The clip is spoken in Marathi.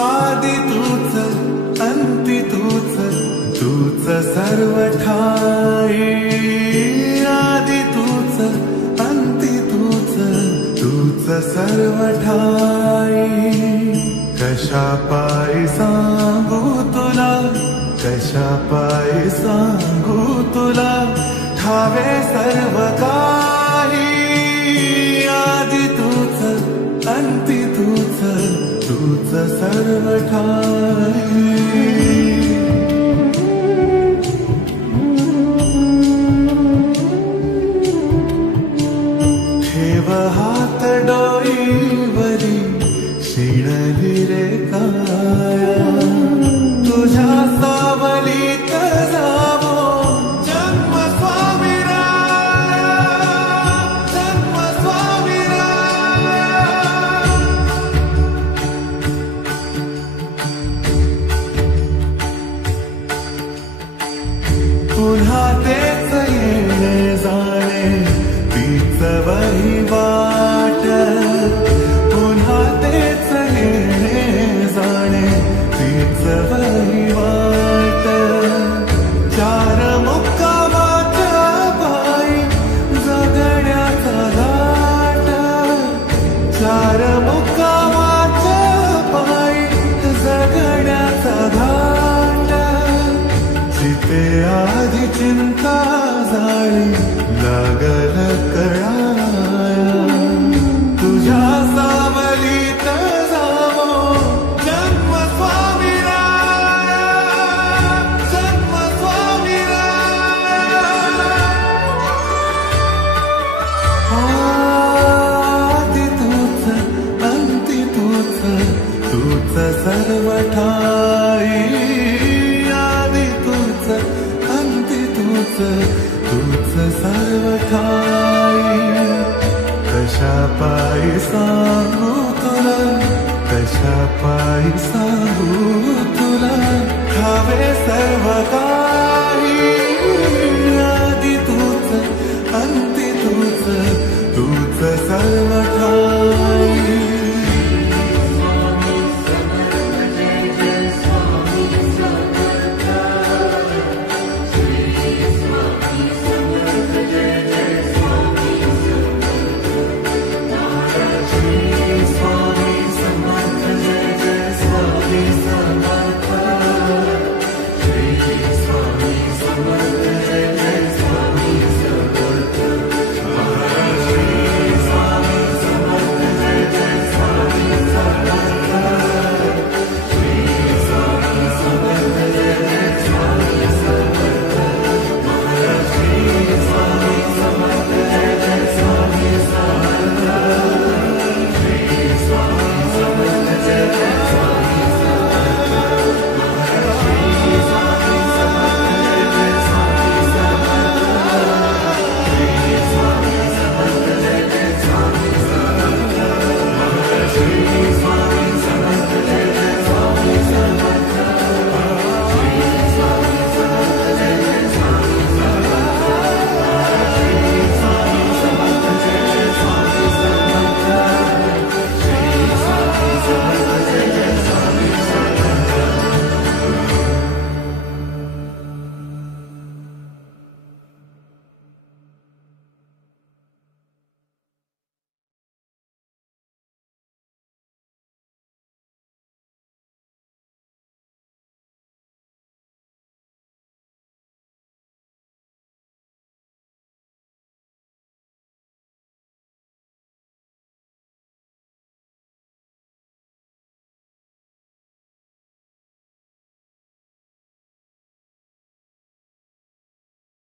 आदि तूच अंती तूच तूच सर्व ठाई आदि तूच अंती तूच तूच सर्व ठाई कशा पायी सांगू तुला कशा पायी सांगू तुला ठावे सर्व काही आदि तूच अंती तूच तूच सर्व ठाई ठेव हात डोईवरी शिणली रे काया तुझ्या सावलीत जावो जन्म स्वामीराया जन्म स्वामीराया पुन्हा तेच येणे जाणे तीच वहिवाट पुन्हा तेच येणे जाणे तीच वहिवाट चार मुक्कामाच्या पायी जगण्याचा घाट चार मुक्कामाच्या पायी जगण्याचा घाट जिथे आधी चिंता झाली लागल कळाया तुझ्या सावलीत जावो जन्म स्वामीराया जन्म स्वामीराया आदि तूच अंती तूच तूच सर्व ठाई आदि तूच अंती तूच तूच सर्व ठाई कशा पायी सांगू तुला कशा पायी सांगू तुला ठावे सर्व काही आदि तूच अंती तूच तूच सर्व ठाई